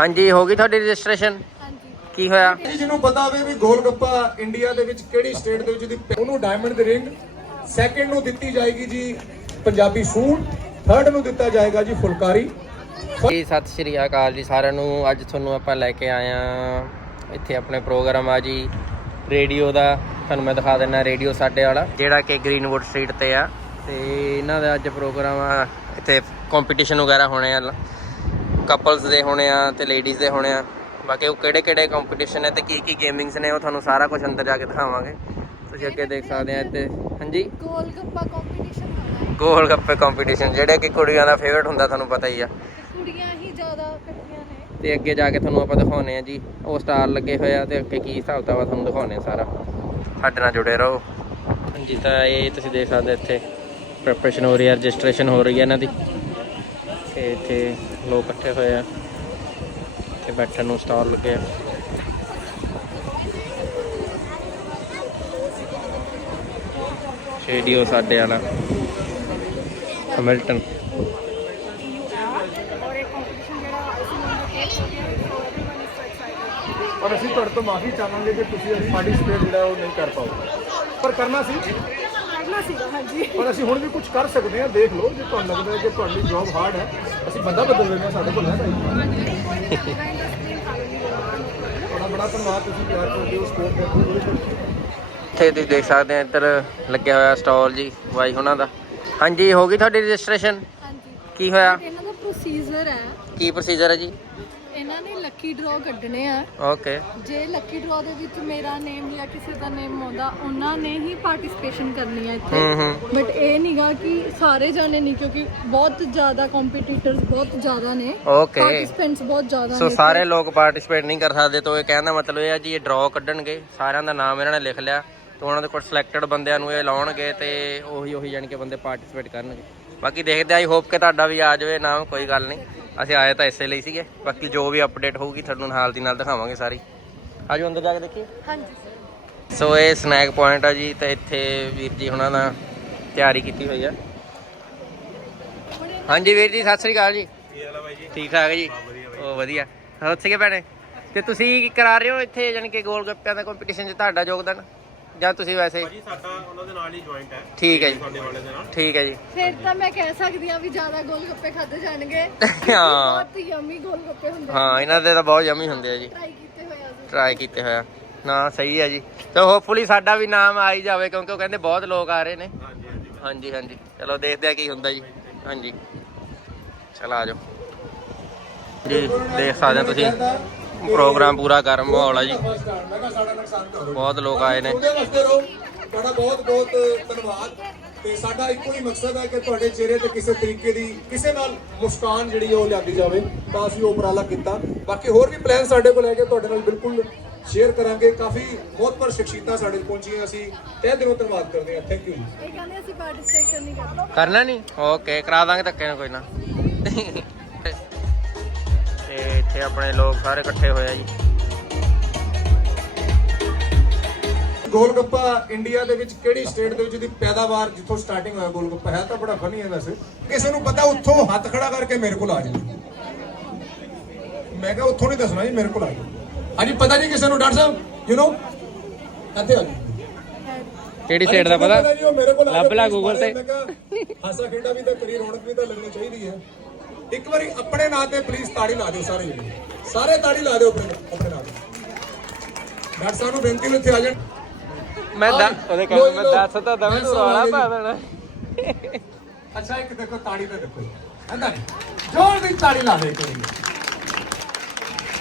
ਹਾਂਜੀ ਹੋ ਗਈ ਤੁਹਾਡੀ ਰਜਿਸਟ੍ਰੇਸ਼ਨ? ਹਾਂਜੀ। ਕੀ ਹੋਇਆ? ਜੀ ਜਿਹਨੂੰ ਪਤਾ ਹੋਵੇ ਵੀ ਗੋਲ ਗੱਪਾ ਇੰਡੀਆ ਦੇ ਵਿੱਚ ਕਿਹੜੀ ਸਟੇਟ ਦੇ ਵਿੱਚ ਦੀ ਉਹਨੂੰ ਡਾਇਮੰਡ ਦੀ ਰਿੰਗ ਸੈਕਿੰਡ ਨੂੰ ਦਿੱਤੀ ਜਾਏਗੀ ਜੀ ਪੰਜਾਬੀ ਸੂਟ ਥਰਡ ਨੂੰ ਦਿੱਤਾ ਜਾਏਗਾ ਜੀ ਫੁਲਕਾਰੀ। ਜੀ ਸਤਿ ਸ਼੍ਰੀ ਅਕਾਲ ਜੀ ਸਾਰਿਆਂ ਨੂੰ। ਅੱਜ ਤੁਹਾਨੂੰ ਆਪਾਂ ਲੈ ਕੇ ਆਏ ਆ ਇੱਥੇ ਆਪਣੇ ਪ੍ਰੋਗਰਾਮ ਆ ਜੀ। ਰੇਡੀਓ ਦਾ। ਤੁਹਾਨੂੰ ਮੈਂ ਦਿਖਾ ਦਿੰਦਾ ਰੇਡੀਓ ਸਾਡੇ ਵਾਲਾ ਜਿਹੜਾ ਕਿ ਗ੍ਰੀਨਵੁੱਡ ਸਟਰੀਟ ਤੇ ਆ। ਤੇ ਇਹਨਾਂ ਦਾ ਅੱਜ ਪ੍ਰੋਗਰਾਮ ਆ। ਇੱਥੇ ਕੰਪੀਟੀਸ਼ਨ ਵਗੈਰਾ ਹੋਣੇ ਆ। ਕਪਲਸ ਦੇ ਹੋਣੇ ਆ ਤੇ ਲੇਡੀਜ਼ ਦੇ ਹੋਣੇ ਆ। ਬਾਕੀ ਉਹ ਕਿਹੜੇ ਕਿਹੜੇ ਕੰਪੀਟੀਸ਼ਨ ਹੈ ਤੇ ਕੀ ਕੀ ਗੇਮਿੰਗਸ ਨੇ ਉਹ ਤੁਹਾਨੂੰ ਸਾਰਾ ਕੁਝ ਅੰਦਰ ਜਾ ਕੇ ਦਿਖਾਵਾਂਗੇ। ਤੁਸੀਂ ਅੱਗੇ ਦੇਖ ਸਕਦੇ ਆ ਇੱਥੇ। ਹਾਂਜੀ? ਗੋਲ ਗੱਪਾ ਕੰਪੀਟੀਸ਼ਨ ਹੋਣਾ ਹੈ। ਗੋਲ ਗੱਪੇ ਕੰਪੀਟੀਸ਼ਨ ਜਿਹੜੇ ਕਿ ਕੁੜੀਆਂ ਦਾ ਫੇਵਰਟ ਹੁੰਦਾ ਤੁਹਾਨੂੰ ਪਤਾ ਹੀ ਆ। ਕੁੜੀਆਂ ਹੀ ਜ਼ਿਆਦਾ ਇਕੱਠੀਆਂ ਨੇ। ਤੇ ਅੱਗੇ ਜਾ ਕੇ ਤੁਹਾਨੂੰ ਆਪਾਂ ਦਿਖਾਉਨੇ ਆ ਜੀ ਉਹ ਸਟਾਰ ਲੱਗੇ ਹੋਏ ਆ ਤੇ ਅੱਗੇ ਕੀ ਹਿਸਾਬ ਕਿਤਾਬ ਤੁਹਾਨੂੰ ਦਿਖਾਉਨੇ ਆ ਸਾਰਾ। ਸਾਡੇ ਨਾਲ ਜੁੜੇ ਰਹੋ। ਹਾਂਜੀ ਤਾਂ ਇਹ ਤੁਸੀਂ ਦੇਖ ਸਕਦੇ ਇੱਥੇ। ਪ੍ਰੈਪਰੇਸ਼ਨ ਹੋ ਰਹੀ ਹੈ ਰਜਿਸਟ੍ਰੇਸ਼ਨ ਹੋ ਰਹੀ ਹੈ ਇਹਨਾਂ ਦੀ। ਤੇ ਇੱਥੇ ਲੋਕ ਇਕੱਠੇ ਹੋਏ ਆ ਤੇ ਬੈਠਣ ਨੂੰ ਸਟਾਲ ਲੱਗੇ ਆ। ਸ਼ੇਡੀਓ ਸਾਡੇ ਵਾਲਾ ਹਮਿਲਟਨ ਔਰ ਅਸੀਂ ਤੁਹਾਡੇ ਤੋਂ ਮਾਫੀ ਚਾਹਾਂਗੇ ਕਿ ਤੁਸੀਂ ਅਸੀਂ ਪਾਰਟਿਸਿਪੇਟ ਜਿਹੜਾ ਉਹ ਨਹੀਂ ਕਰ ਪਾਓ ਪਰ ਕਰਨਾ ਸੀ? ਕਰਨਾ ਸੀਗਾ ਹਾਂਜੀ। ਪਰ ਅਸੀਂ ਹੁਣ ਵੀ ਕੁਝ ਕਰ ਸਕਦੇ ਹਾਂ ਦੇਖ ਲਓ ਜੇ ਤੁਹਾਨੂੰ ਲੱਗਦਾ ਹੈ ਕਿ ਤੁਹਾਡੀ ਜੌਬ ਹਾਰਡ ਹੈ ਅਸੀਂ ਬੰਦਾ ਬਦਲ ਲੈਂਦੇ ਹਾਂ ਸਾਡੇ ਕੋਲ ਹੈ ਖਾਲੀ ਤੁਹਾਡਾ ਬੜਾ ਧੰਨਵਾਦ ਤੁਸੀਂ ਪਿਆਰ ਕਰਦੇ ਹੋ ਸਪੋਰਟ ਕਰਦੇ ਹੋ ਇੱਥੇ ਤੁਸੀਂ ਦੇਖ ਸਕਦੇ ਆ ਇੱਧਰ ਲੱਗਿਆ ਹੋਇਆ ਸਟਾਲ ਜੀ ਬਾਈ ਉਹਨਾਂ ਦਾ। ਹਾਂਜੀ ਹੋ ਗਈ ਤੁਹਾਡੀ ਰਜਿਸਟ੍ਰੇਸ਼ਨ? ਹਾਂਜੀ। ਕੀ ਹੋਇਆ? ਇਹਨਾਂ ਦਾ ਪ੍ਰੋਸੀਜਰ ਹੈ। ਕੀ ਪ੍ਰੋਸੀਜਰ ਹੈ ਜੀ? ਲੱਕੀ ਡਰਾਅ ਕੱਢਣੇ ਆ। ਓਕੇ ਜੇ ਲੱਕੀ ਡਰਾਅ ਦੇ ਵਿੱਚ ਮੇਰਾ ਨੇਮ ਜਾਂ ਕਿਸੇ ਦਾ ਨੇਮ ਆਉਂਦਾ ਉਹਨਾਂ ਨੇ ਹੀ ਪਾਰਟਿਸਿਪੇਸ਼ਨ ਕਰਨੀ ਹੈ ਇੱਥੇ ਬਟ ਇਹ ਨਹੀਂਗਾ ਕਿ ਸਾਰੇ ਜਾਣੇ ਨਹੀਂ ਕਿਉਂਕਿ ਬਹੁਤ ਜ਼ਿਆਦਾ ਕੰਪੀਟੀਟਰਸ ਬਹੁਤ ਜ਼ਿਆਦਾ ਨੇ। ਓਕੇ ਪਾਰਟਿਸਪੈਂਟਸ ਬਹੁਤ ਜ਼ਿਆਦਾ ਸੋ ਨੇ ਸਾਰੇ ਲੋਕ ਪਾਰਟਿਸਿਪੇਟ ਨਹੀਂ ਕਰ ਸਕਦੇ ਤੋਂ ਇਹ ਕਹਿਣ ਦਾ ਮਤਲਬ ਇਹ ਹੈ ਜੀ ਇਹ ਡਰਾਅ ਕੱਢਣਗੇ। ਸਾਰਿਆਂ ਦਾ ਨਾਮ ਇਹਨਾਂ ਨੇ ਲਿਖ ਲਿਆ ਤੇ ਉਹਨਾਂ ਦੇ ਕੋਲ ਸਿਲੈਕਟਡ ਬੰਦਿਆਂ ਨੂੰ ਇਹ ਲਾਉਣਗੇ ਤੇ ਉਹੀ ਉਹੀ ਜਾਣ ਕੇ ਬੰਦੇ ਪਾਰਟਿਸਿਪੇਟ ਕਰਨਗੇ। ਬਾਕੀ ਦੇਖਦੇ ਆਈ ਹੋਪ ਕਿ ਤੁਹਾਡਾ ਵੀ ਆ ਜਾਵੇ ਨਾਮ ਕੋਈ ਗੱਲ ਨਹੀਂ। ਅਸੀਂ ਆਏ ਤਾਂ ਇਸੇ ਲਈ ਸੀਗੇ। ਬਾਕੀ ਜੋ ਵੀ ਅਪਡੇਟ ਹੋਊਗੀ ਤੁਹਾਨੂੰ ਨਾਲ ਦੀ ਨਾਲ ਦਿਖਾਵਾਂਗੇ ਸਾਰੀ। ਆਜੋ ਅੰਦਰ ਜਾ ਕੇ ਦੇਖੀਏ। ਹਾਂਜੀ ਸੋ ਇਹ ਸਨੈਕ ਪੁਆਇੰਟ ਆ ਜੀ ਤੇ ਇੱਥੇ ਵੀਰ ਜੀ ਹੁਣਾਂ ਦਾ ਤਿਆਰੀ ਕੀਤੀ ਹੋਈ ਆ। ਹਾਂਜੀ ਵੀਰ ਜੀ ਸਤਿ ਸ੍ਰੀ ਅਕਾਲ ਜੀ। ਠੀਕ ਠਾਕ ਜੀ? ਉਹ ਵਧੀਆ। ਹੋਰ ਸੀਗੇ ਭੈਣੇ? ਤੇ ਤੁਸੀਂ ਕੀ ਕਰਾ ਰਹੇ ਹੋ ਇੱਥੇ ਯਾਨੀ ਕਿ ਗੋਲ ਗੱਪਿਆਂ ਦਾ ਕੰਪੀਟੀਸ਼ਨ 'ਚ ਤੁਹਾਡਾ ਯੋਗਦਾਨ? ਜਾਂ ਤੁਸੀਂ ਵੈਸੇ? ਜੀ ਸਾਡਾ ਉਹਨਾਂ ਦੇ ਨਾਲ ਹੀ ਜੁਆਇੰਟ ਹੈ। ਠੀਕ ਹੈ ਜੀ। ਸਾਡੇ ਵਾਲੇ ਦੇ ਨਾਲ। ਠੀਕ ਹੈ ਜੀ। ਫਿਰ ਤਾਂ ਮੈਂ ਕਹਿ ਸਕਦੀ ਆ ਵੀ ਜ਼ਿਆਦਾ ਗੋਲ ਗੱਪੇ ਖਾਦੇ ਜਾਣਗੇ। ਹਾਂ। ਬਹੁਤ ਯਮੀ ਗੋਲ ਗੱਪੇ ਹੁੰਦੇ ਹਾਂ ਇਹਨਾਂ ਦੇ ਤਾਂ ਬਹੁਤ ਯਮੀ ਹੁੰਦੇ ਆ ਜੀ। ਟਰਾਈ ਕੀਤੇ ਹੋਏ ਆ ਅਸੀਂ। ਟਰਾਈ ਕੀਤੇ ਹੋਇਆ ਨਾ ਸਹੀ ਹੈ ਜੀ। ਤੇ ਹੋਪਫੁਲੀ ਸਾਡਾ ਵੀ ਨਾਮ ਆ ਹੀ ਜਾਵੇ ਕਿਉਂਕਿ ਉਹ ਕਹਿੰਦੇ ਬਹੁਤ ਲੋਕ ਆ ਰਹੇ ਨੇ। ਹਾਂਜੀ ਹਾਂਜੀ। ਚਲੋ ਦੇਖਦੇ ਆ ਕੀ ਹੁੰਦਾ ਜੀ। ਹਾਂਜੀ। ਚਲ ਆ ਜਾਓ। ਜੀ ਦੇਖ ਸਕਦੇ ਹੋ ਤੁਸੀਂ। ਪ੍ਰੋਗਰਾਮ ਪੂਰਾ ਗਰਮ ਮਾਹੌਲ ਆ ਜੀ। ਬਹੁਤ ਲੋਕ ਆਏ ਨੇ। ਤੁਹਾਡਾ ਬਹੁਤ ਬਹੁਤ ਧੰਨਵਾਦ। ਤੇ ਸਾਡਾ ਇੱਕੋ ਹੀ ਮਕਸਦ ਹੈ ਕਿ ਤੁਹਾਡੇ ਚਿਹਰੇ ਤੇ ਕਿਸੇ ਤਰੀਕੇ ਦੀ ਕਿਸੇ ਨਾਲ ਮੁਸਕਾਨ ਜਿਹੜੀ ਹੈ ਉਹ ਲਿਆਂਦੀ ਜਾਵੇ। ਤਾਂ ਅਸੀਂ ਉਹ ਉਪਰਾਲਾ ਕੀਤਾ। ਬਾਕੀ ਹੋਰ ਵੀ ਪਲਾਨ ਸਾਡੇ ਕੋਲ ਹੈਗੇ ਤੁਹਾਡੇ ਨਾਲ ਬਿਲਕੁਲ ਸ਼ੇਅਰ ਕਰਾਂਗੇ। ਕਾਫੀ ਮੋਹਤਪਰ ਸ਼ਖਸੀਅਤਾਂ ਸਾਡੇ ਕੋਲ ਪਹੁੰਚੀਆਂ। ਅਸੀਂ ਤਹਿ ਦਿਲੋਂ ਧੰਨਵਾਦ ਕਰਦੇ ਹਾਂ। ਥੈਂਕ ਯੂ ਜੀ। ਇਹ ਕਹਿੰਦੇ ਅਸੀਂ ਪਾਰਟਿਸਿਪੇਟ ਨਹੀਂ ਕਰਨਾ। ਕਰਨਾ ਨਹੀਂ ਓਕੇ ਕਰਾ ਦਾਂਗੇ ਧੱਕੇ ਨਾਲ ਕੋਈ ਨਾ। ਤੇ ਇੱਥੇ ਆਪਣੇ ਲੋਕ ਸਾਰੇ ਇਕੱਠੇ ਹੋਏ ਆ ਜੀ। ਗੋਲ ਗੱਪਾ ਇੰਡੀਆ ਦੇ ਵਿੱਚ ਕਿਹੜੀ ਸਟੇਟ ਦੇ ਵਿੱਚ ਦੀ ਪੈਦਾਵਾਰ ਜਿੱਥੋਂ ਸਟਾਰਟਿੰਗ ਹੋਇਆ ਗੋਲ ਗੱਪਾ ਹੈ ਤਾਂ ਬੜਾ ਫਨੀ ਹੈ ਵੈਸੇ। ਕਿਸੇ ਨੂੰ ਪਤਾ ਉੱਥੋਂ ਹੱਥ ਖੜਾ ਕਰਕੇ ਮੇਰੇ ਕੋਲ ਆ ਜਾਵੇ ਮੈਂ ਕਿਹਾ ਉੱਥੋਂ ਨਹੀਂ ਦੱਸਣਾ ਜੀ ਮੇਰੇ ਕੋਲ ਆ ਜਾਓ। ਹਾਂਜੀ ਪਤਾ ਨਹੀਂ ਕਿਸੇ ਨੂੰ ਡਾਕਟਰ ਸਾਹਿਬ ਯੂ نو ਇੱਥੇ ਆ ਜਾਓ। ਕਿਹੜੀ ਸਟੇਟ ਦਾ ਪਤਾ? ਜੀ, ਉਹ ਮੇਰੇ ਕੋਲ ਆ ਲੱਭ ਜਾਓ, ਲਾ Google ਤੇ। ਹਾਸਾ ਖੇਡਾ ਵੀ ਤਾਂ ਕਰੀ ਰੌਣਕ ਵੀ ਤਾਂ ਲੱਗਣੀ ਚਾਹੀਦੀ ਹੈ। ਇੱਕ ਵਾਰੀ ਆਪਣੇ ਨਾਂ ਤੇ ਪਲੀਜ਼ ਤਾੜੀ ਲਾ ਦਿਓ ਸਾਰੇ ਜਣੇ। ਸਾਰੇ ਤਾੜੀ ਲਾ ਦਿਓ ਆਪਣੇ ਆਪਣੇ ਨਾਂ ਤੇ। ਡਾਕਟਰ ਸਾਹਿਬ ਨੂੰ ਬੇਨਤੀ ਨੂੰ ਇੱਥੇ ਆ ਜਾਣ। ਮੈਂ ਦੱਸ ਉਹਦੇ ਕਹਿੰਦਾ ਮੈਂ ਦੱਸ ਤਾਂ ਦਵੇਂ ਤੂੰ ਰੌਲਾ ਪਾ ਦੇਣਾ। ਅੱਛਾ ਇੱਕ ਦੇਖੋ ਤਾੜੀ ਤੇ ਦੇਖੋ। ਐਂਦਾ ਜੋਰ ਦੀ ਤਾੜੀ ਲਾ ਦੇ ਕੋਈ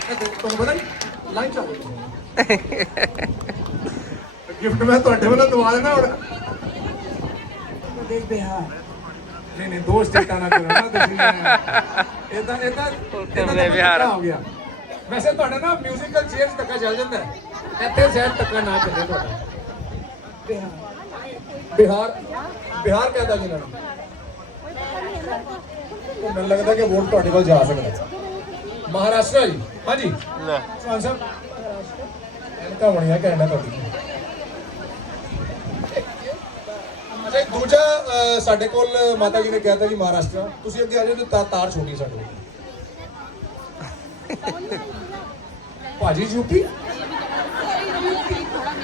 ਇਹ ਦੇਖੋ ਤੁਹਾਨੂੰ ਪਤਾ ਨਹੀਂ ਲਾਈਨ ਚਾਹੋ ਗਿਫਟ ਮੈਂ ਤੁਹਾਡੇ ਵੱਲੋਂ ਦਵਾ ਦੇਣਾ ਹੁਣ। ਦੇਖਦੇ ਹਾਂ। ਨਹੀਂ ਨਹੀਂ ਦੋ ਸਟੇਟਾਂ ਨਾਲ ਕਰੋ ਨਾ ਤੁਸੀਂ ਇਦਾਂ ਇਦਾਂ ਦੇ ਬਿਹਾਰ। ਹੋ ਗਿਆ। ਵੈਸੇ ਤੁਹਾਡਾ ਨਾ ਮਿਊਜ਼ੀਕਲ ਚੇਅਰਸ ਤੱਕਾ ਚੱਲ ਜਾਂਦਾ ਹੈ। ਇੱਥੇ ਸ਼ਾਇਦ ਤੱਕਾ ਨਾ ਚੱਲੇ ਤੁਹਾਡਾ। ਬਿਹਾਰ। ਬਿਹਾਰ ਕਹਿੰਦਾ ਜੀ ਇਹਨਾਂ ਨੂੰ ਮੈਨੂੰ ਲੱਗਦਾ ਕਿ ਵੋਟ ਤੁਹਾਡੇ ਕੋਲ ਜਾ ਸਕਦਾ। ਮਹਾਰਾਸ਼ਟਰ ਜੀ। ਹਾਂਜੀ। ਲੈ। ਚੌਹਾਨ ਸਾਹਿਬ ਐਨਕਾ ਬਣਿਆ ਕਹਿਣਾ ਤੁਹਾਡੀ ਅੱਛਾ ਇੱਕ ਦੂਜਾ ਅਹ, ਸਾਡੇ ਕੋਲ ਮਾਤਾ ਜੀ ਨੇ ਕਹਿਤਾ ਜੀ ਮਹਾਰਾਸ਼ਟਰ ਤੁਸੀਂ ਅੱਗੇ ਆ ਜਾਓ ਤੇ ਤਾਂ ਤਾਰ ਛੋਟੀ ਸਾਡੇ ਕੋਲ। ਭਾਜੀ ਯੂਪੀ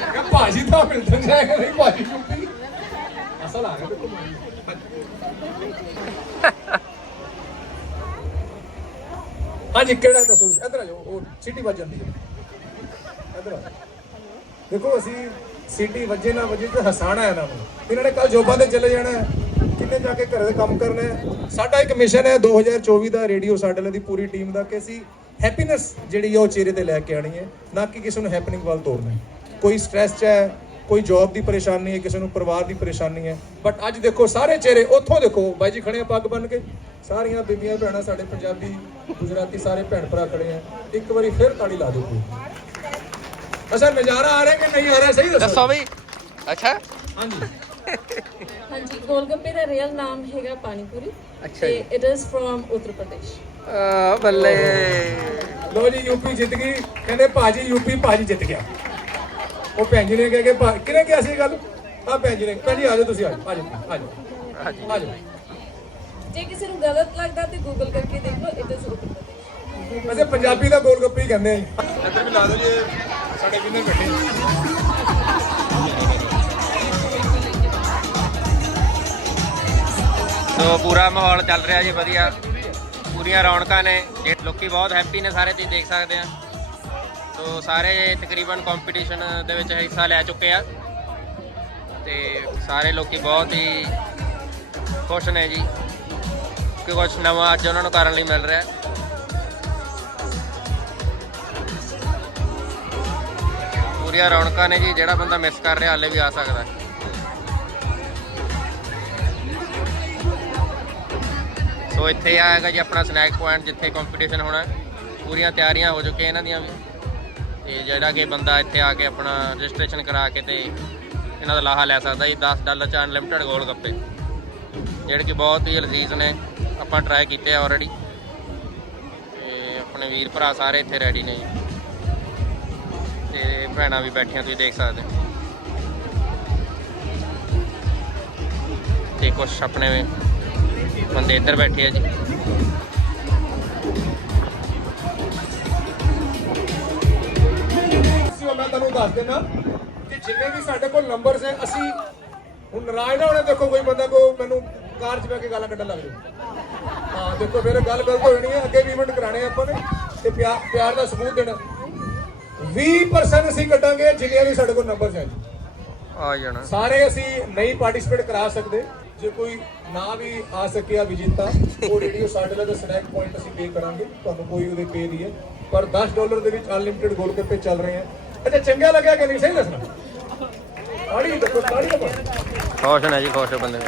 ਕਿ ਭਾਜੀ ਤਾਂ ਮਿਲਦਾ ਜਾਏਗਾ ਨਹੀਂ ਭਾਜੀ ਯੂਪੀ ਅਸਲ ਆ ਗਿਆ ਦੇਖੋ ਹਾਂਜੀ ਕਿਹੜਾ ਦੱਸੋ ਤੁਸੀਂ? ਇੱਧਰ ਆ ਜਾਓ ਉਹ ਸਿਟੀ ਵੱਜ ਜਾਂਦੀ ਹੈ। ਇੱਧਰ ਆ ਦੇਖੋ ਅਸੀਂ ਸਿਟੀ ਵੱਜੇ ਨਾ ਵੱਜੇ ਤੇ ਹਸਾਣਾ ਇਹਨਾਂ ਨੂੰ। ਇਹਨਾਂ ਨੇ ਕੱਲ ਜੋਬਾਂ ਤੇ ਚਲੇ ਜਾਣਾ ਕਿੰਨੇ ਜਾ ਕੇ ਘਰ ਦੇ ਕੰਮ ਕਰਨਾ ਸਾਡਾ ਇੱਕ ਮਿਸ਼ਨ ਹੈ 2024 ਦਾ ਰੇਡੀਓ ਸਾਡੇ ਲਈ ਦੀ ਪੂਰੀ ਟੀਮ ਦਾ ਕਿ ਅਸੀਂ ਹੈਪੀਨੈਸ ਜਿਹੜੀ ਆ ਉਹ ਚਿਹਰੇ ਤੇ ਲੈ ਕੇ ਆਣੀ ਹੈ। ਨਾ ਕਿ ਕਿਸੇ ਨੂੰ ਹੈਪਨਿੰਗ ਵੱਲ ਤੋਰਨਾ ਕੋਈ ਸਟ੍ਰੈਸ ਚ ਹੈ, ਕੋਈ ਜੌਬ ਦੀ ਪਰੇਸ਼ਾਨੀ ਹੈ, ਕਿਸੇ ਨੂੰ ਪਰਿਵਾਰ ਦੀ ਪਰੇਸ਼ਾਨੀ ਹੈ। ਬਟ ਅੱਜ ਦੇਖੋ ਸਾਰੇ ਚਿਹਰੇ ਉੱਥੋਂ ਦੇਖੋ। ਬਾਈ ਜੀ ਖੜੇ ਆ, ਪੱਗ ਬੰਨ ਕੇ। ਸਾਰੀਆਂ ਬੀਬੀਆਂ ਭੈਣਾਂ ਸਾਡੇ ਪੰਜਾਬੀ, ਗੁਜਰਾਤੀ ਸਾਰੇ ਭੈਣ ਭਰਾ ਖੜੇ ਆ। ਇੱਕ ਵਾਰੀ ਫਿਰ ਤਾੜੀ ਲਾ ਦਿਓ ਅੱਛਾ ਨਜ਼ਾਰਾ ਆ ਰਿਹਾ ਕਿ ਨਹੀਂ ਆ ਰਿਹਾ? ਸਹੀ ਦੱਸੋ। ਦੱਸੋ ਬਈ ਅੱਛਾ। ਹਾਂਜੀ। ਹਾਂਜੀ ਗੋਲਗੱਪੇ ਦਾ ਰੀਅਲ ਨਾਮ ਹੈਗਾ ਪਾਣੀਪੂਰੀ। ਅੱਛਾ ਤੇ ਜੀ it is from Uttar Pradesh. ਆ ਬੱਲੇ। ਲੋ ਜੀ ਯੂਪੀ ਜਿੱਤ ਗਈ। ਕਹਿੰਦੇ ਭਾਜੀ ਯੂਪੀ ਭਾਜੀ ਜਿੱਤ ਗਿਆ। ਉਹ ਭੈਣ ਜੀ ਨੇ ਕਿਹਾ ਕਿ ਭਾ- ਕਿਹਨੇ ਕਿਹਾ ਸੀ ਇਹ ਗੱਲ? ਆ ਭੈਣ ਜੀ ਨੇ। ਭੈਣ ਜੀ ਆ ਜਾਓ ਤੁਸੀਂ ਆ ਜਾਓ। ਆ ਜਾਓ ਆ ਜਾਓ। ਆ ਜਾਓ। ਜੇ ਕਿਸੇ ਨੂੰ ਗਲਤ ਲੱਗਦਾ ਤੇ ਗੂਗਲ ਕਰਕੇ ਦੇਖ ਲਓ ਇਟ ਇਜ਼ ਉੱਤਰ ਪ੍ਰਦੇਸ਼। ਵੈਸੇ ਪੰਜਾਬੀ ਦਾ ਗੋਲ ਗੱਪੇ ਹੀ ਕਹਿੰਦੇ ਆ ਜੀ। ਇੱਧਰ ਵੀ ਲਾ ਦਿਓ ਜੀ ਸਾਡੇ ਵਿਨਰ ਬੈਠੇ ਸੋ ਪੂਰਾ ਮਾਹੌਲ ਚੱਲ ਰਿਹਾ ਜੀ, ਵਧੀਆ। ਪੂਰੀਆਂ ਰੌਣਕਾਂ ਨੇ। ਜੇ ਲੋਕੀ ਬਹੁਤ ਹੈਪੀ ਨੇ, ਸਾਰੇ ਤੁਸੀਂ ਦੇਖ ਸਕਦੇ ਆ। ਸੋ ਸਾਰੇ ਤਕਰੀਬਨ ਕੰਪੀਟੀਸ਼ਨ ਦੇ ਵਿੱਚ ਹਿੱਸਾ ਲੈ ਚੁੱਕੇ ਆ। ਤੇ ਸਾਰੇ ਲੋਕੀ ਬਹੁਤ ਹੀ ਖੁਸ਼ ਨੇ ਜੀ, ਕਿ ਕੁਝ ਨਵਾਂ ਅੱਜ ਉਹਨਾਂ ਨੂੰ ਕਰਨ ਲਈ ਮਿਲ ਰਿਹਾ। ਪੂਰੀਆਂ ਰੌਣਕਾਂ ਨੇ ਜੀ, ਜਿਹੜਾ ਬੰਦਾ ਮਿਸ ਕਰ ਰਿਹਾ, ਹਾਲੇ ਵੀ ਆ ਸਕਦਾ। ਹੈ ਸੋ ਇੱਥੇ ਆਏਗਾ ਜੀ ਆਪਣਾ ਸਨੈਕ ਪੁਆਇੰਟ ਜਿੱਥੇ ਕੰਪੀਟੀਸ਼ਨ ਹੋਣਾ ਪੂਰੀਆਂ ਤਿਆਰੀਆਂ ਹੋ ਚੁੱਕੀਆਂ ਇਹਨਾਂ ਦੀਆਂ ਵੀ। ਤੇ ਜਿਹੜਾ ਕਿ ਬੰਦਾ ਇੱਥੇ ਆ ਕੇ ਆਪਣਾ ਰਜਿਸਟ੍ਰੇਸ਼ਨ ਕਰਾ ਕੇ ਤੇ ਇਹਨਾਂ ਦਾ ਲਾਹਾ ਲੈ ਸਕਦਾ ਜੀ 10 ਡਾਲਰ ਚ ਅਨਲਿਮਿਟਿਡ ਗੋਲ ਗੱਪੇ। ਜਿਹੜੇ ਕਿ ਬਹੁਤ ਹੀ ਲਜ਼ੀਜ਼ ਨੇ, ਆਪਾਂ ਟਰਾਈ ਕੀਤੇ ਆ ਆਲਰੇਡੀ ਤੇ ਆਪਣੇ ਵੀਰ ਭਰਾ ਸਾਰੇ ਇੱਥੇ ਰੈਡੀ ਨੇ ਜੀ। ਤੇ ਭੈਣਾਂ ਵੀ ਬੈਠੀਆਂ, ਤੁਸੀਂ ਦੇਖ ਸਕਦੇ ਹੋ। ਤੇ ਕੁਝ ਆਪਣੇ ਬੰਦੇ ਇੱਧਰ ਬੈਠੇ ਆ ਜੀ। ਮੈਂ ਤੁਹਾਨੂੰ ਦੱਸ ਦਿੰਦਾ ਕਿ ਜਿੰਨੇ ਵੀ ਸਾਡੇ ਕੋਲ ਨੰਬਰਸ ਹੈ ਅਸੀਂ ਹੁਣ ਨਾਰਾਇਣ ਹੋਣੇ ਦੇਖੋ ਕੋਈ ਬੰਦਾ ਕੋ ਮੈਨੂੰ ਕਾਰ 'ਚ ਬਹਿ ਕੇ ਗਾਲਾਂ ਕੱਢਣ ਲੱਗ ਜਾਊ ਹਾਂ, ਦੇਖੋ, ਫਿਰ ਗੱਲ ਗਲਤ ਹੋਣੀ ਹੈ, ਅੱਗੇ ਵੀ ਇਵੈਂਟ ਕਰਾਣੇ ਆਪਾਂ ਨੇ ਤੇ ਪਿਆਰ ਪਿਆਰ ਦਾ ਸਬੂਤ ਦੇਣਾ। 20% ਅਸੀਂ ਕੱਟਾਂਗੇ ਜਿੰਨੇ ਵੀ ਸਾਡੇ ਕੋਲ ਨੰਬਰਸ ਹੈ ਆ ਜਾਣਾ। ਸਾਰੇ ਅਸੀਂ ਨਹੀਂ ਪਾਰਟਿਸਿਪੇਟ ਕਰਾ ਸਕਦੇ। ਜੇ ਕੋਈ ਨਾ ਵੀ ਆ ਸਕਿਆ ਵਿਜੇਤਾ ਉਹ ਰੇਡੀਓ ਸਾਡੇ ਲਈ ਸਨੈਕ ਪੁਆਇੰਟ ਅਸੀਂ ਪੇ ਕਰਾਂਗੇ। ਤੁਹਾਨੂੰ ਕੋਈ ਉਹਦੇ ਪੇ ਨਹੀਂ ਹੈ। ਪਰ 10 ਡਾਲਰ ਦੇ ਵਿੱਚ ਅਨਲਿਮਿਟਿਡ ਗੋਲਗੱਪੇ ਚੱਲ ਰਹੇ ਆ ਅੱਛਾ ਚੰਗਾ ਲੱਗਿਆ ਕਿ ਨਹੀਂ? ਸਹੀ ਦੱਸਣਾ। ਤਾੜੀ ਦੇਖੋ ਤਾੜੀ ਦਾ ਖੁਸ਼ ਨੇ ਜੀ ਖੁਸ਼ ਬੰਦੇ।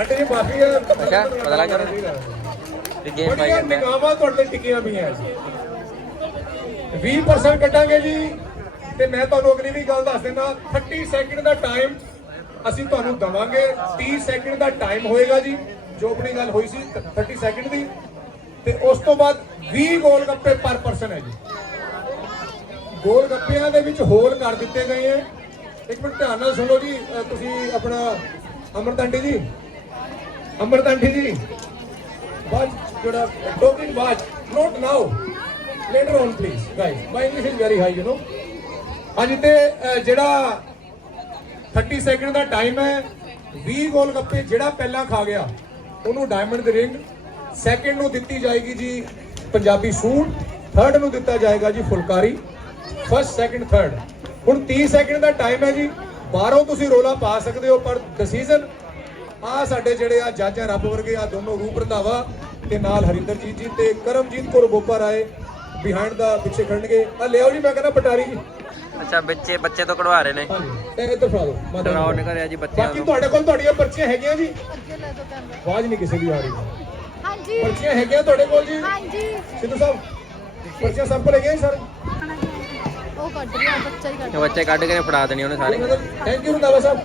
ਅੱਡੇ ਜੀ ਮਾਫੀ ਹੈ। ਅੱਛਾ, ਲੱਗ ਗਿਆ? ਤੇ ਗੇਮ ਪਾਈ ਆ। ਨਿਗਾਹਾਂ ਤੁਹਾਡੇ ਟਿਕੀਆਂ ਵੀ ਹੈ ਜੀ। 20% ਕੱਢਾਂਗੇ ਜੀ। ਤੇ ਮੈਂ ਤੁਹਾਨੂੰ ਅਗਲੀ ਵੀ ਗੱਲ ਦੱਸ ਦਿੰਦਾ 30 ਸੈਕਿੰਡ ਦਾ ਟਾਈਮ ਅਸੀਂ ਤੁਹਾਨੂੰ ਦਵਾਂਗੇ। 30 ਸੈਕਿੰਡ ਦਾ ਟਾਈਮ ਹੋਏਗਾ ਜੀ, ਜੋ ਆਪਣੀ ਗੱਲ ਹੋਈ ਸੀ 30 ਸੈਕਿੰਡ ਦੀ। ਤੇ ਉਸ ਤੋਂ ਬਾਅਦ 20 ਗੋਲ ਗੱਪੇ ਪਰ ਪਰਸਨ ਹੈ ਜੀ। ਗੋਲ ਗੱਪਿਆਂ ਦੇ ਵਿੱਚ ਹੋਲ ਕਰ ਦਿੱਤੇ ਗਏ ਹੈ। ਇੱਕ ਮਿੰਟ ਧਿਆਨ ਨਾਲ ਸੁਣੋ ਜੀ ਤੁਸੀਂ ਆਪਣਾ ਅਮਰਤੰਡੀ ਜੀ। ਅਮਰਤੰਡੀ ਜੀ ਬਾਜ਼ ਜਿਹੜਾ have talking but not. Later on, please, guys. My English is very high, you know. ਹਾਂਜੀ ਤੇ ਜਿਹੜਾ 30 ਸੈਕਿੰਡ ਦਾ ਟਾਈਮ ਹੈ 20 ਗੋਲ ਗੱਪੇ ਜਿਹੜਾ ਪਹਿਲਾਂ ਖਾ ਗਿਆ ਉਹਨੂੰ ਡਾਇਮੰਡ ਦੀ ਰਿੰਗ ਸੈਕਿੰਡ ਨੂੰ ਦਿੱਤੀ ਜਾਏਗੀ ਜੀ ਪੰਜਾਬੀ ਸੂਟ ਥਰਡ ਨੂੰ ਦਿੱਤਾ ਜਾਏਗਾ ਜੀ ਫੁਲਕਾਰੀ ਫਸਟ ਸੈਕਿੰਡ ਥਰਡ ਹੁਣ 30 ਸੈਕਿੰਡ ਦਾ ਟਾਈਮ ਹੈ ਜੀ ਬਾਹਰੋਂ ਤੁਸੀਂ ਰੋਲਾ ਪਾ ਸਕਦੇ ਹੋ ਪਰ ਡਿਸੀਜਨ ਆ ਸਾਡੇ ਜਿਹੜੇ ਆ ਜੱਜ ਆ ਰੱਬ ਵਰਗੇ ਆ ਦੋਨੋਂ ਰੂਪ ਰੰਧਾਵਾ ਤੇ ਨਾਲ ਹਰਿੰਦਰਜੀਤ ਜੀ ਤੇ ਕਰਮਜੀਤ ਕੌਰ ਬੋਪਾ ਰਾਏ ਬਿਹਾਈਂਡ ਦਾ ਪਿੱਛੇ ਖੜਨਗੇ। ਆ ਲਿਆਓ ਜੀ ਮੈਂ ਕਹਿੰਦਾ ਪਟਾਰੀ ਜੀ। ਅੱਛਾ ਬੱਚੇ ਬੱਚੇ ਤੋਂ ਕਢਵਾ ਰਹੇ ਨੇ। ਹਾਂਜੀ ਇਹ ਇੱਧਰ ਫੜਾ ਦਿਓ ਮਾਤਾ ਡਰਾਓ ਜੀ ਬੱਚਿਆਂ ਬਾਕੀ ਨੂੰ। ਤੁਹਾਡੇ ਕੋਲ ਤੁਹਾਡੀਆਂ ਪਰਚੀਆਂ ਹੈਗੀਆਂ ਜੀ। ਅੱਗੇ ਲੈ ਦੋ ਕੈਮਰਾ। ਆਵਾਜ਼ ਨਹੀਂ ਕਿਸੇ ਦੀ ਆ ਰਹੀ। ਹਾਂਜੀ। ਪਰਚੀਆਂ ਹੈਗੀਆਂ ਤੁਹਾਡੇ ਕੋਲ ਜੀ? ਹਾਂਜੀ। ਸਿੱਧੂ ਸਾਹਿਬ ਪਰਚੀਆਂ ਸਭ ਕੋਲ ਹੈਗੀਆਂ ਜੀ ਸਰ? ਉਹ ਕੱਢ ਰਿਹਾ ਬੱਚਾ ਹੀ ਕੱਢ ਇਹ ਬੱਚੇ ਕੱਢ ਕੇ ਨੇ ਫੜਾ ਦੇਣੀ ਉਹਨੇ ਸਾਰੇ। ਥੈਂਕ ਯੂ ਰੰਧਾਵਾ ਸਾਹਿਬ।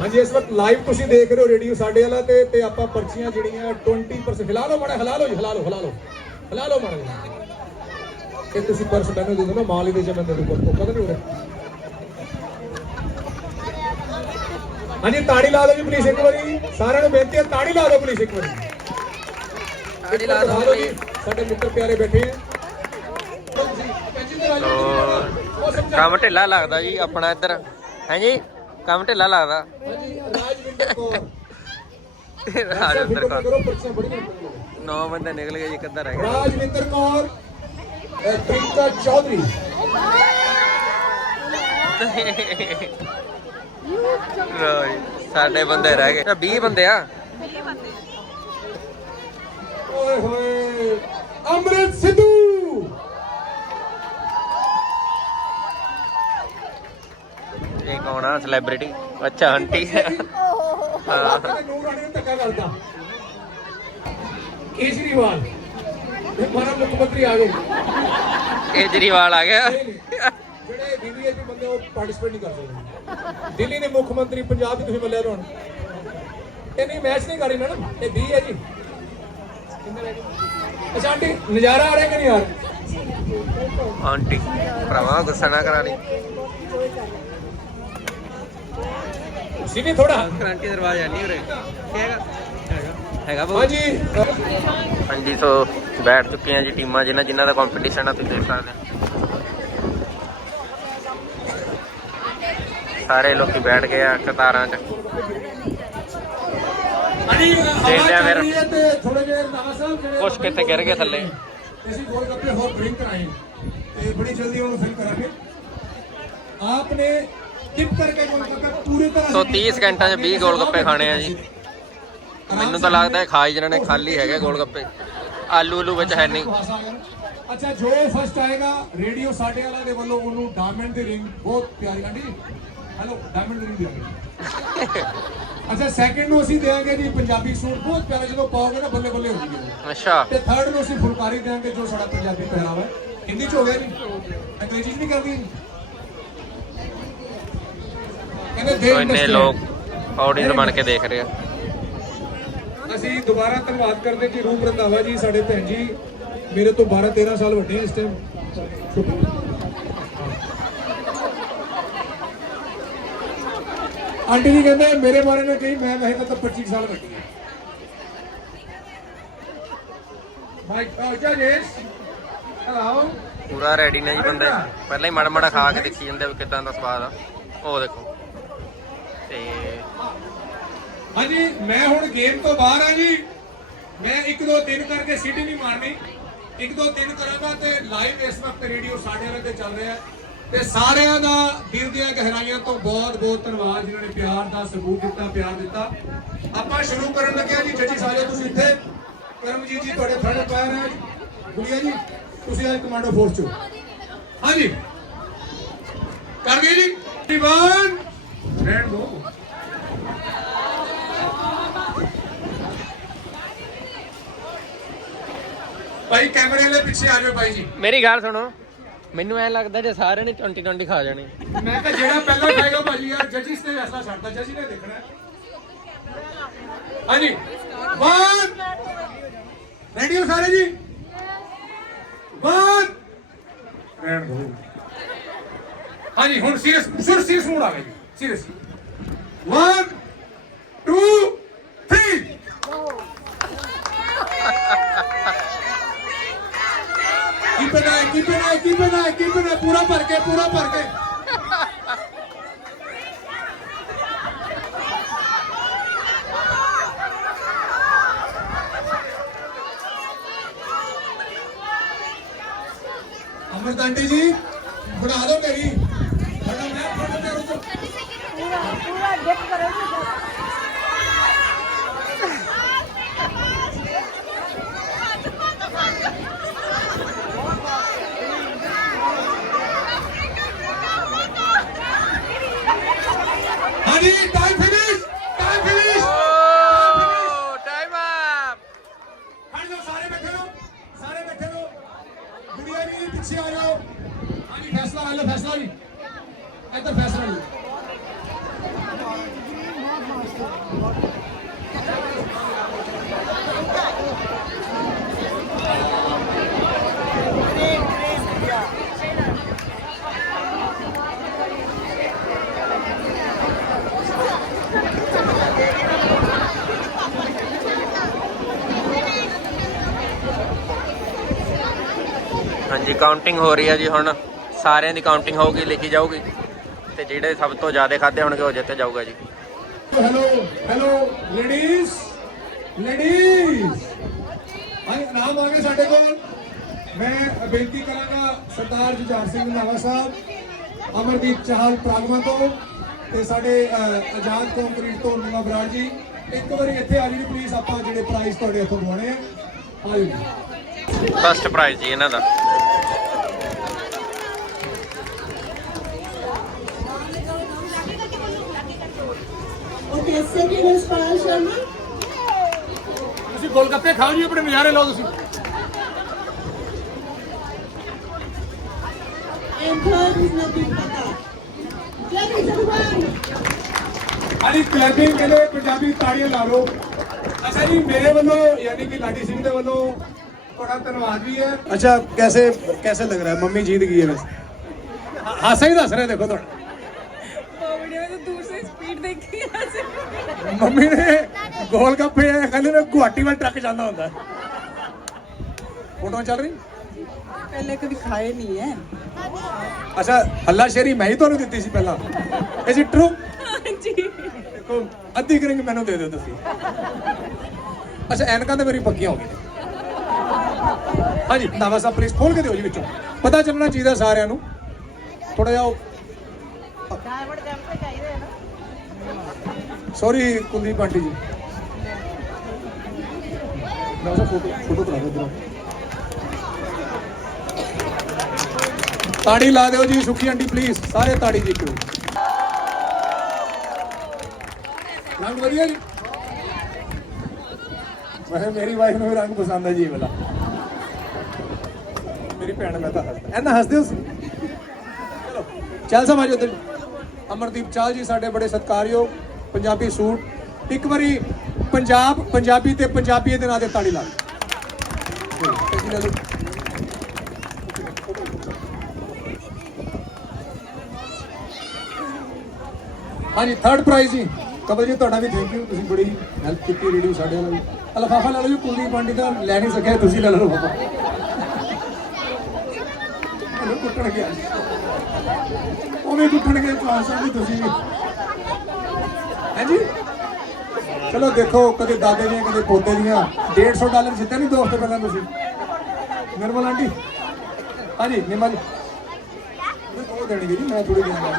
ਹਾਂਜੀ ਇਸ ਵਕਤ ਲਾਈਵ ਤੁਸੀਂ ਦੇਖ ਰਹੇ ਹੋ ਰੇਡੀਓ ਸਾਡੇ ਵਾਲਾ ਤੇ ਤੇ ਆਪਾਂ ਪਰਚੀਆਂ ਜਿਹੜੀਆਂ 20% ਹਿਲਾ ਲਓ ਮਾੜਾ ਹਿਲਾ ਲਓ ਜੀ ਹਿਲਾ ਲਓ ਹਿਲਾ ਲਓ ਹਿਲਾ ਲਓ ਮਾੜਾ ਜੀ। ਇਹ ਤੁਸੀਂ ਪਰਸ ਮੈਨੂੰ ਦੇ ਦਿਓ ਨਾ ਮਾਲ ਹੀ ਦੇ ਜੇ ਮੈਂ ਦੇ ਦੂੰ ਕੋਲ ਪਤਾ ਨਹੀਂ ਹੋ ਰਿਹਾ। ਹਾਂਜੀ ਤਾੜੀ ਲਾ ਦਿਓ ਜੀ ਪਲੀਜ਼ ਇੱਕ ਵਾਰੀ। ਸਾਰਿਆਂ ਨੂੰ ਬੇਨਤੀ ਹੈ ਤਾੜੀ ਲਾ ਦਿਓ ਪਲੀਜ਼ ਇੱਕ ਵਾਰੀ। ਤਾੜੀ ਲਾ ਦਿਓ ਜੀ ਸਾਡੇ ਮਿੱਤਰ ਪਿਆਰੇ ਬੈਠੇ ਆ। ਕੰਮ ਢਿੱਲਾ ਲੱਗਦਾ ਜੀ ਆਪਣਾ ਇੱਧਰ। ਹੈ ਜੀ? ਕੰਮ ਢਿੱਲਾ ਲੱਗਦਾ। ਰਾਜਵਿੰਦਰ ਕੌਰ ਰਾਜਿੰਦਰ ਕੌਰ ਕਰੋ ਪਰਚੀਆਂ ਬੜੀਆਂ ਨਿਕਲਣਗੀਆਂ। ਨੌ ਬੰਦੇ ਨਿਕਲ ਗਏ ਜੀ ਕਿੱਧਰ ਰਹਿ ਗਏ ਰਾਜਵਿੰਦਰ ਕੌਰ ਅਹ ਚੌਧਰੀ। ਲਓ ਜੀ, ਸਾਡੇ ਬੰਦੇ ਰਹਿ ਗਏ। 20 ਬੰਦੇ ਆ। ਓਏ ਹੋਏ ਅਮਰਿਤ ਸਿੱਧੂ। ਇਹ ਕੌਣ ਆ? ਸੈਲੀਬ੍ਰਿਟੀ ਅੱਛਾ ਆਂਟੀ ਕੇਜਰੀਵਾਲ। ਇਹ ਮਾਰਾ ਮੁੱਖ ਮੰਤਰੀ ਆ ਗਏ। ਕੇਜਰੀਵਾਲ ਆ ਗਿਆ। ਜਿਹੜੇ ਬੀਬੀਏਪੀ ਬੰਦੇ ਉਹ ਪਾਰਟਿਸਿਪੇਟ ਨਹੀਂ ਕਰ ਸਕਦੇ। ਦਿੱਲੀ ਦੇ ਮੁੱਖ ਮੰਤਰੀ ਪੰਜਾਬ ਦੇ ਤੁਸੀਂ ਮੱਲਿਆ ਤੁਹਾਨੂੰ ਇਹ ਨਹੀਂ ਮੈਚ ਨਹੀਂ ਕਰੀ ਮੈਡਮ। ਇਹ 20 ਹੈ ਜੀ। ਕਿੰਨੇ ਰਹਿ ਗਏ ਅੱਛਾ ਆਂਟੀ ਨਜ਼ਾਰਾ ਆ ਰਿਹਾ ਕਿ ਨਹੀਂ ਆ ਰਿਹਾ? ਆਂਟੀ ਭਰਾਵਾ ਗੁੱਸਾ ਨਾ ਕਰਾਣੀ ਸੀ ਵੀ ਥੋੜਾ ਆਂਟੀ ਦਰਵਾਜ਼ਾ ਨਹੀਂ ਉਰੇ ਹੈਗਾ। ਹੈਗਾ ਹਾਂਜੀ। ਹਾਂਜੀ ਸੋ ਬੈਠ ਚੁੱਕੇ ਆ ਜੀ ਟੀਮਾਂ ਜਿਨ੍ਹਾਂ ਜਿਨ੍ਹਾਂ ਦਾ ਕੰਪੀਟੀਸ਼ਨ ਆ ਤੁਸੀਂ ਦੇਖ ਸਕਦੇ ਹੋ। ਸਾਰੇ ਲੋਕੀ ਬੈਠ ਗਏ ਆ ਕਤਾਰਾਂ 'ਚ। ਹਾਂਜੀ ਦੇਖਦੇ ਆ ਫਿਰ। ਤੇ ਥੋੜੇ ਜਿਹੇ ਨਾਨਾ ਸਾਹਿਬ ਜਿਹੜੇ ਕੁਛ ਕਿੱਥੇ ਗਿਰ ਗਏ ਥੱਲੇ। ਅਸੀਂ ਗੋਲ ਗੱਪੇ ਹੋਰ ਡਰਿੰਕ ਕਰਾਏ ਤੇ ਬੜੀ ਜਲਦੀ ਉਹਨੂੰ ਫਿਲ ਕਰਾਂਗੇ। ਆਪਨੇ ਟਿਪ ਕਰਕੇ ਗੋਲ ਗੱਪੇ ਪੂਰੀ ਤਰ੍ਹਾਂ ਸੋ 30 ਸਕਿੰਟਾਂ 'ਚ 20 ਗੋਲ ਗੱਪੇ ਖਾਣੇ ਆ ਜੀ। ਮੈਨੂੰ ਤਾਂ ਲੱਗਦਾ ਹੈ ਖਾਈ ਜਿਹਨਾਂ ਨੇ ਖਾਲੀ ਹੈਗੇ ਗੋਲ ਗੱਪੇ। ਆਲੂ ਉਲੂ ਵਿੱਚ ਹੈ ਨਹੀਂ। ਅੱਛਾ ਜੋ ਫਸਟ ਆਏਗਾ ਰੇਡੀਓ ਸਾਡੇ ਵਾਲਾ ਦੇ ਵੱਲੋਂ ਉਹਨੂੰ ਡਾਇਮੰਡ ਦੀ ਰਿੰਗ ਬਹੁਤ ਪਿਆਰੀ ਆਂਟੀ ਹੈਲੋ ਡਾਇਮੰਡ ਦੀ ਰਿੰਗ ਦਿਆਂਗੇ। ਅੱਛਾ ਸੈਕਿੰਡ ਨੂੰ ਅਸੀਂ ਦੇਵਾਂਗੇ ਜੀ ਪੰਜਾਬੀ ਸੂਟ। ਬਹੁਤ ਪਿਆਰਾ ਜਦੋਂ ਪਾਓਗੇ ਨਾ ਬੱਲੇ ਬੱਲੇ ਹੋ ਜੂਗੀ ਅੱਛਾ। ਤੇ ਥਰਡ ਨੂੰ ਅਸੀਂ ਫੁਲਕਾਰੀ ਦੇਵਾਂਗੇ ਜੋ ਸਾਡਾ ਪੰਜਾਬੀ ਪਹਿਰਾਵਾ ਹੈ। ਹਿੰਦੀ ਚ ਹੋ ਗਿਆ ਜੀ। ਅੰਗਰੇਜ਼ੀ ਚ ਨਹੀਂ ਕਰਦੀ? ਦੇ ਇੰਨੇ ਲੋਕ ਆਡੀਅੰਸ ਬਣ ਕੇ ਦੇਖ ਰਹੇ ਆ। ਅਸੀਂ ਦੁਬਾਰਾ ਧੰਨਵਾਦ ਕਰਦੇ ਜੀ ਰੂਪ ਰੰਧਾਵਾ ਜੀ ਸਾਡੇ ਭੈਣ ਜੀ ਮੇਰੇ ਤੋਂ 12 13 ਸਾਲ ਵੱਡੇ ਇਸ ਟਾਈਮ ਆਂਟੀ ਜੀ ਕਹਿੰਦੇ ਮੇਰੇ ਬਾਰੇ ਨਾ ਕਹੀ ਮੈਂ ਵੈਸੇ ਤਾਂ 25 ਸਾਲ ਵੱਡੀ ਹਾਂ ਮਾਈਕ ਜਜਸ ਹਲਾਓ ਪੂਰਾ ਰੈਡੀ ਨੇ ਜੀ ਬੰਦੇ। ਪਹਿਲਾਂ ਹੀ ਮੜ ਮੜਾ ਖਾ ਕੇ ਦੇਖੀ ਜਾਂਦੇ ਕਿਦਾਂ ਦਾ ਸਵਾਦ ਆ। ਉਹ ਦੇਖੋ। ਤੇ ਹਾਂਜੀ, ਮੈਂ ਹੁਣ ਗੇਮ ਤੋਂ ਬਾਹਰ ਆ ਜੀ। ਮੈਂ ਇੱਕ ਦੋ ਦਿਨ ਕਰਕੇ ਸਿਟੀ ਨਹੀਂ ਮਾਰਨੀ। ਇੱਕ ਦੋ ਦਿਨ ਕਰਾਂਗਾ ਤੇ ਲਾਈਵ ਇਸ ਵਕਤ ਰੇਡੀਓ ਸਾਡੇ ਵਾਲੇ ਤੇ ਚੱਲ ਰਿਹਾ। ਤੇ ਸਾਰਿਆਂ ਦਾ ਦਿਲ ਦੀਆਂ ਗਹਿਰਾਈਆਂ ਤੋਂ ਬਹੁਤ ਬਹੁਤ ਧੰਨਵਾਦ, ਜਿਨ੍ਹਾਂ ਨੇ ਪਿਆਰ ਦਾ ਸਬੂਤ ਦਿੱਤਾ, ਪਿਆਰ ਦਿੱਤਾ। ਆਪਾਂ ਸ਼ੁਰੂ ਕਰਨ ਲੱਗਿਆ ਜੀ, ਜੱਜੀ ਸਾਰੇ ਤੁਸੀਂ ਇੱਥੇ। ਕਰਮਜੀਤ ਜੀ, ਤੁਹਾਡੇ ਫਰੰਟ ਪਾਇਰ ਹੈ। ਗੁੜੀਆ ਜੀ, ਤੁਸੀਂ ਅੱਜ ਕਮਾਂਡੋ ਫੋਰਸ ਚੋ ਹਾਂਜੀ। ਕਰ ਗਏ ਜੀ। ਦੀਵਾਨ ਰਹਿਣ ਦੋ। ਭਾਈ ਕੈਮਰੇ ਵਾਲੇ ਪਿੱਛੇ ਆ ਜਾਓ ਭਾਈ ਜੀ। ਮੇਰੀ ਗੱਲ ਸੁਣੋ। ਮੈਨੂੰ ਐ ਲੱਗਦਾ ਜੇ ਸਾਰਿਆਂ ਨੇ 20 20 ਖਾ ਜਾਣੇ। ਮੈਂ ਤਾਂ ਜਿਹੜਾ ਪਹਿਲਾਂ ਖਾਏਗਾ ਭਾਜੀ ਯਾਰ ਜੱਜਿਸ ਨੇ ਫੈਸਲਾ ਛੱਡਦਾ ਜੱਜੀ ਨੇ ਦੇਖਣਾ। ਹੈ। ਹਾਂਜੀ। 1 ਰੈਡੀ ਹੋ ਸਾਰੇ ਜੀ? 1 ਰਹਿਣ ਦੋ। ਹਾਂਜੀ ਹੁਣ ਸੀਰੀਅਸ ਸੁਰ ਸੀਰੀਅਸ ਮੋਡ ਆ ਗਿਆ ਜੀ। One, two, three. keep an eye, keep an eye, keep an eye, keep an eye. Pura parke, pura parke. Counting ਹੋ ਰਹੀ ਹੈ ਜੀ ਹੁਣ ਸਾਰਿਆਂ ਦੀ ਕਾਊਂਟਿੰਗ ਹੋਊਗੀ ਲਿਖੀ ਜਾਊਗੀ। ਤੇ ਜਿਹੜੇ ਸਭ ਤੋਂ ਜ਼ਿਆਦਾ ਖਾਦੇ ਹੋਣਗੇ ਉਹ ਜਿੱਤੇ ਜਾਊਗਾ ਜੀ। ਹੈਲੋ ਹੈਲੋ ਲੇਡੀਜ਼ ਲੇਡੀਜ਼ ਹਾਂ ਨਾਮ ਆ ਗਏ ਸਾਡੇ ਕੋਲ। ਮੈਂ ਬੇਨਤੀ ਕਰਾਂਗਾ ਸਰਦਾਰ ਜੁਝਾਰ ਸਿੰਘ ਨਾਵਾ ਸਾਹਿਬ ਅਮਰਦੀਪ ਚਾਹਲ ਪ੍ਰਾਗਮਾ ਤੋਂ ਤੇ ਸਾਡੇ ਆਜ਼ਾਦ ਕੰਕਰੀਟ ਤੋਂ ਨੀਮਾ ਬਰਾੜ ਜੀ। ਇੱਕ ਵਾਰੀ ਇੱਥੇ ਆ ਜੀ ਪਲੀਜ਼ ਆਪਾਂ ਜਿਹੜੇ ਪ੍ਰਾਈਜ਼ ਤੁਹਾਡੇ ਹੱਥੋਂ ਦਵਾਉਣੇ ਆ। ਆ ਜੀ। ਫਸਟ ਪ੍ਰਾਈਜ਼ ਜੀ ਇਹਨਾਂ ਦਾ। Okay, second is Parag Sharma. ਤੁਸੀਂ ਗੋਲਗੱਪੇ ਖਾਓ ਜੀ ਆਪਣੇ ਨਜ਼ਾਰੇ ਲਓ ਤੁਸੀਂ And third is Nadeem Pata. Ladies and gentlemen, Ali clapping ਕੇ ਲਈ ਪੰਜਾਬੀ ਤਾੜੀਆਂ ਲਾ ਲਓ ਅੱਛਾ ਜੀ ਮੇਰੇ ਵੱਲੋਂ ਯਾਨੀ ਕਿ ਲਾਡੀ ਸਿੰਘ ਦੇ ਵੱਲੋਂ ਬੜਾ ਧੰਨਵਾਦ ਵੀ ਹੈ ਅੱਛਾ ਕੈਸੇ ਕੈਸੇ ਲੱਗ ਰਿਹਾ ਹੈ ਮੰਮੀ जीत गई है वैसे ਹਾਸਾ ਹੀ ਦੱਸ ਰਹੇ ਦੇਖੋ ਤੁਹਾਡਾ वीडियो में तो दूर से स्पीड देखी ऐसे ਮੰਮੀ ਨੇ ਗੋਲ ਗੱਪੇ ਆਏ ਕਹਿੰਦੇ ਮੈਂ ਗੁਹਾਟੀ ਵੱਲ ਟਰੱਕ ਜਾਂਦਾ ਹੁੰਦਾ ਫੋਟੋ ਚੱਲ ਰਹੀ पहले कभी खाए नहीं है ਅੱਛਾ ਹੱਲਾ ਸ਼ੇਰੀ ਮੈਂ ਹੀ ਤੁਹਾਨੂੰ ਦਿੱਤੀ ਸੀ ਪਹਿਲਾਂ ਇਸ ਇਟ ਟਰੂ जी ਦੇਖੋ ਅੱਧੀ ਕਰਿੰਗ ਮੈਨੂੰ ਦੇ ਦਿਓ ਤੁਸੀਂ ਅੱਛਾ ਐਨਕਾਂ ਤਾਂ ਮੇਰੀ ਪੱਕੀਆਂ ਹੋ ਗਈਆਂ ਹਾਂਜੀ ਨਾਵਾ ਸਾਹਿਬ ਪਲੀਜ਼ ਖੋਲ ਕੇ ਦਿਓ ਜੀ ਵਿੱਚੋਂ ਪਤਾ ਚੱਲਣਾ ਚਾਹੀਦਾ ਸਾਰਿਆਂ ਨੂੰ ਥੋੜਾ ਜਿਹਾ ਸੌਰੀ ਕੁਲਦੀਪ ਆਂਟੀ ਜੀ ਨਾਵਾ ਸਾਹਿਬ ਫੋਟੋ ਫੋਟੋ ਕਰਾ ਦਿਓ ਤਾੜੀ ਲਾ ਦਿਓ ਜੀ ਸੁਖੀ ਆਂਟੀ ਪਲੀਜ਼ ਸਾਰੇ ਤਾੜੀ ਜੀ ਕਰੋ ਰੰਗ ਵਧੀਆ ਜੀ ਮੈਂ ਮੇਰੀ ਵਾਈਫ ਨੂੰ ਰੰਗ ਪਸੰਦ ਹੈ ਜੀ ਵਾਲਾ ਮੇਰੀ ਭੈਣ ਮੈਂ ਤਾਂ ਹੱਸਦਾ ਐਨਾ ਹੱਸਦੇ ਹੋ ਚਲੋ ਚੱਲ ਸਮਾਜ ਉਧਰ ਅਮਰਦੀਪ ਚਾਲ ਜੀ ਸਾਡੇ ਬੜੇ ਸਤਿਕਾਰਯੋਗ ਪੰਜਾਬੀ ਸੂਟ। ਇੱਕ ਵਾਰੀ ਪੰਜਾਬ, ਪੰਜਾਬੀ ਤੇ ਪੰਜਾਬੀ ਦੇ ਨਾਂ ਤੇ ਤਾੜੀ ਲਾ ਦਿਓ। ਲਓ। ਹਾਂਜੀ ਥਰਡ ਪ੍ਰਾਈਜ਼ ਜੀ। ਕਬਲ ਜੀ, ਤੁਹਾਡਾ ਵੀ ਥੈਂਕ ਯੂ ਤੁਸੀਂ ਬੜੀ ਹੈਲਪ ਕੀਤੀ ਰੇਡੀਓ ਸਾਡੇ ਨਾਲ। ਵੀ ਲਫ਼ਾਫਾ ਲੈ ਲਓ ਜੀ, ਕੁਲਦੀਪ ਪਾਂਡੀ ਦਾ। ਲੈ ਨਹੀਂ ਸਕਿਆ, ਤੁਸੀਂ ਲੈ ਲਓ ਬਾਬਾ ਉਹਨੂੰ ਕੁੱਟਣ ਗਿਆ। ਉਹਨੇ ਕੁੱਟਣ ਗਏ ਚਾਂਸਾਂ ਵੀ ਤੁਸੀਂ। ਵੀ ਹਾਂਜੀ? ਚਲੋ ਦੇਖੋ, ਕਦੇ ਦਾਦੇ ਦੀਆਂ, ਕਦੇ ਪੋਤੇ ਦੀਆਂ। 150 ਡਾਲਰ ਜਿੱਤੇ ਨਹੀਂ ਦੋ ਪਹਿਲਾਂ ਤੁਸੀਂ? ਨਿਰਮਲ ਆਂਟੀ? ਹਾਂਜੀ, ਨਿਰਮਲ। ਉਹ ਦੇਣਗੇ ਜੀ, ਮੈਂ ਥੋੜੀ ਦੇਣਾ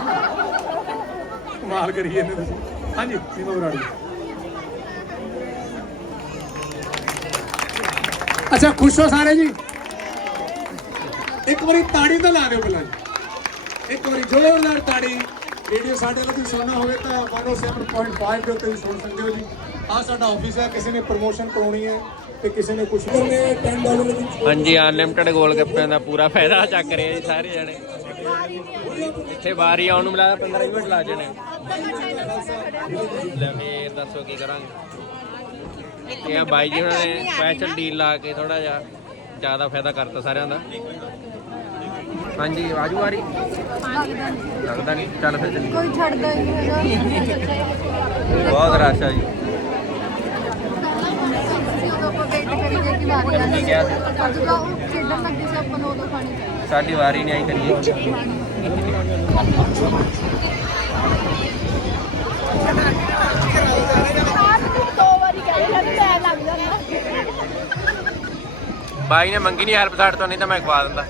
ਕਮਾਲ ਕਰੀ ਇਹਨੇ ਤੁਸੀਂ। ਹਾਂਜੀ ਸੀਮਾ ਬਰਾੜੀ ਅੱਛਾ, ਖੁਸ਼ ਹੋ ਸਾਰੇ ਜੀ? ਇੱਕ ਵਾਰੀ ਤਾੜੀ ਤਾਂ ਲਾ ਦਿਓ ਪਹਿਲਾਂ ਇੱਕ ਵਾਰੀ ਜ਼ੋਰਦਾਰ ਤਾੜੀ। ਰੇਡੀਓ ਸਾਡੇ ਨਾਲ ਸੁਣਨਾ ਹੋਵੇ ਤਾਂ 107.5 ਦੇ ਉੱਤੇ ਵੀ ਸੁਣ ਸਕਦੇ ਹੋ ਜੀ। ਆਹ ਸਾਡਾ ਆਫਿਸ ਹੈ, ਕਿਸੇ ਨੇ ਪ੍ਰਮੋਸ਼ਨ ਕਰਾਉਣੀ ਹੈ ਤੇ ਕਿਸੇ ਨੇ ਕੁਝ ਕਰਨੇ 10 ਡਾਲਰ ਦੀ ਹਾਂਜੀ ਅਨਲਿਮਟਿਡ ਗੋਲ ਗੱਪਿਆਂ ਦਾ ਪੂਰਾ ਫਾਇਦਾ ਚੱਕ ਰਹੇ ਜੀ ਸਾਰੇ ਜਣੇ। ਇੱਥੇ ਵਾਰੀ ਆਉਣ ਨੂੰ ਮਿਲਾ 15 ਮਿੰਟ ਲੱਗ ਜਾਣੇ। ਲੈ ਫੇਰ ਦੱਸੋ ਕੀ ਕਰਾਂਗੇ। ਇਹ ਬਾਈ ਜੀ ਉਹਨਾਂ ਨੇ ਸਪੈਸ਼ਲ ਡੀਲ ਲਾ ਕੇ ਥੋੜਾ ਜਿਹਾ ਜ਼ਿਆਦਾ ਫਾਇਦਾ ਕਰਤਾ ਸਾਰਿਆਂ ਦਾ। ਹਾਂਜੀ ਆਜੂ ਵਾਰੀ ਲੱਗਦਾ ਨਹੀਂ ਚੱਲ ਫਿਰ ਚੱਲੀਏ। ਕੋਈ ਛੱਡਦਾ ਨਹੀਂ ਹੈਗਾ। ਬਹੁਤ ਰਸ਼ ਆ ਜੀ। ਆ ਸਾਡੀ ਵਾਰੀ ਨਹੀਂ ਆਈ ਕਰੀਏ। ਬਾਈ ਨੇ ਮੰਗੀ ਨਹੀਂ ਹੈਲਪ ਸਾਡੇ ਤੋਂ ਨਹੀਂ ਤਾਂ ਮੈਂ ਖਵਾ ਦਿੰਦਾ।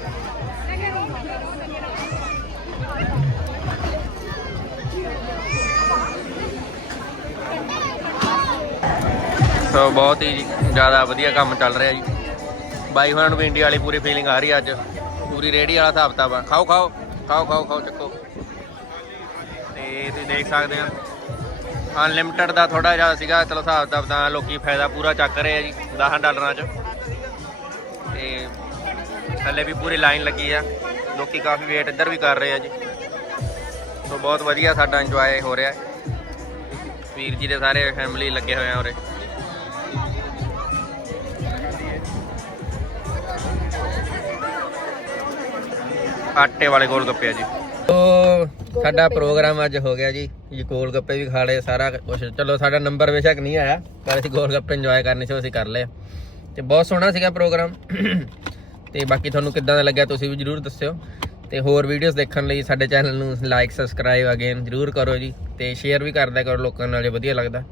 ਸੋ ਬਹੁਤ ਹੀ ਜ਼ਿਆਦਾ ਵਧੀਆ ਕੰਮ ਚੱਲ ਰਿਹਾ ਜੀ। ਬਾਈ ਹੋਰਾਂ ਨੂੰ ਵੀ ਇੰਡੀਆ ਵਾਲੀ ਪੂਰੀ ਫੀਲਿੰਗ ਆ ਰਹੀ ਹੈ ਅੱਜ। ਪੂਰੀ ਰੇੜੀ ਵਾਲਾ ਹਿਸਾਬ ਕਿਤਾਬ ਆ। ਖਾਓ ਖਾਓ ਖਾਓ ਖਾਓ ਖਾਓ, ਚੱਕੋ। ਤੇ ਤੁਸੀਂ ਦੇਖ ਸਕਦੇ ਆ। ਅਨਲਿਮਟਿਡ ਦਾ ਥੋੜਾ ਜਿਹਾ ਸੀਗਾ, ਚਲੋ ਹਿਸਾਬ ਕਿਤਾਬ ਤਾਂ ਲੋਕੀ ਫਾਇਦਾ ਪੂਰਾ ਚੱਕ ਰਹੇ ਆ ਜੀ 10 ਡਾਲਰਾਂ 'ਚ। ਤੇ ਥੱਲੇ ਵੀ ਪੂਰੀ ਲਾਈਨ ਲੱਗੀ ਆ। ਲੋਕੀ ਕਾਫੀ ਵੇਟ ਇੱਧਰ ਵੀ ਕਰ ਰਹੇ ਆ ਜੀ। ਸੋ ਬਹੁਤ ਵਧੀਆ ਸਾਡਾ ਇੰਜੋਏ ਹੋ ਰਿਹਾ। ਵੀਰ ਜੀ ਦੇ ਸਾਰੇ ਫੈਮਿਲੀ ਲੱਗੇ ਹੋਏ ਆ ਉਰੇ। ਆਟੇ ਵਾਲੇ ਗੋਲ ਗੱਪੇ ਆ ਜੀ। ਤੋ ਸਾਡਾ ਪ੍ਰੋਗਰਾਮ ਅੱਜ ਹੋ ਗਿਆ ਜੀ। ਜੀ ਗੋਲ ਗੱਪੇ ਵੀ ਖਾ ਲਏ, ਸਾਰਾ ਕੁਝ ਚਲੋ, ਸਾਡਾ ਨੰਬਰ ਬੇਸ਼ੱਕ ਨਹੀਂ ਆਇਆ, ਪਰ ਅਸੀਂ ਗੋਲ ਗੱਪੇ ਇੰਜੋਏ ਕਰਨੇ ਸੀ, ਉਹ ਅਸੀਂ ਕਰ ਲਏ। ਤੇ ਬਹੁਤ ਸੋਹਣਾ ਸੀਗਾ ਪ੍ਰੋਗਰਾਮ। ਤੇ ਬਾਕੀ ਤੁਹਾਨੂੰ ਕਿੱਦਾਂ ਦਾ ਲੱਗਿਆ ਤੁਸੀਂ ਵੀ ਜਰੂਰ ਦੱਸਿਓ। ਤੇ ਹੋਰ ਵੀਡੀਓਜ਼ ਦੇਖਣ ਲਈ ਸਾਡੇ ਚੈਨਲ ਨੂੰ ਲਾਈਕ ਸਬਸਕ੍ਰਾਈਬ ਅਗੇਨ ਜਰੂਰ ਕਰੋ ਜੀ। ਤੇ ਸ਼ੇਅਰ ਵੀ ਕਰਦਾ ਕਰੋ, ਲੋਕਾਂ ਨਾਲ ਜੇ ਵਧੀਆ ਲੱਗਦਾ।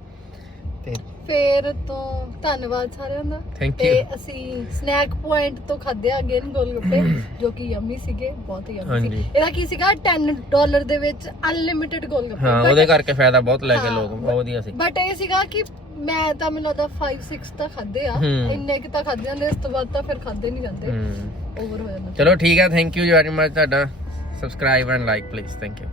ਤੇ ਫੇਰ ਤੋਂ ਧੰਨਵਾਦ ਸਾਰਿਆਂ ਦਾ। Thank you. ਅਸੀਂ ਸਨੈਕ ਪੁਆਇੰਟ ਤੋਂ ਖਾਦੇ ਅਗੇਨ ਗੋਲਗੱਪੇ ਜੋ ਕਿ ਯੰਮੀ ਸੀਗੇ ਬਹੁਤ ਹੀ ਯੰਮੀ ਹਾਂਜੀ। ਸੀ ਇਹਦਾ ਕੀ ਸੀਗਾ? 10 ਡਾਲਰ ਦੇ ਵਿੱਚ ਅਨਲਿਮਿਟਿਡ ਗੋਲਗੱਪੇ। ਹਾਂ ਉਹਦੇ ਕਰਕੇ ਫਾਇਦਾ ਬਹੁਤ ਲੈ ਕੇ ਲੋਕ ਬਹੁਤ ਵਧੀਆ ਸੀ। ਬਟ ਇਹ ਸੀਗਾ ਕਿ ਮੈਂ ਤਾਂ ਮੈਨੂੰ ਲੱਗਦਾ 5 6 ਤਾਂ ਖਾਦੇ ਆ। ਹੂੰ। ਇੰਨੇ ਕਿ ਤਾਂ ਖਾਦੇ ਜਾਂਦੇ ਇਸ ਤੋਂ ਬਾਅਦ ਤਾਂ ਫਿਰ ਖਾਦੇ ਨਹੀਂ ਜਾਂਦੇ। ਓਵਰ ਹੋ ਜਾਂਦਾ। ਚਲੋ ਠੀਕ ਹੈ ਥੈਂਕ ਯੂ ਵੈਰੀ ਮਚ ਤੁਹਾਡਾ। Subscribe and like please thank you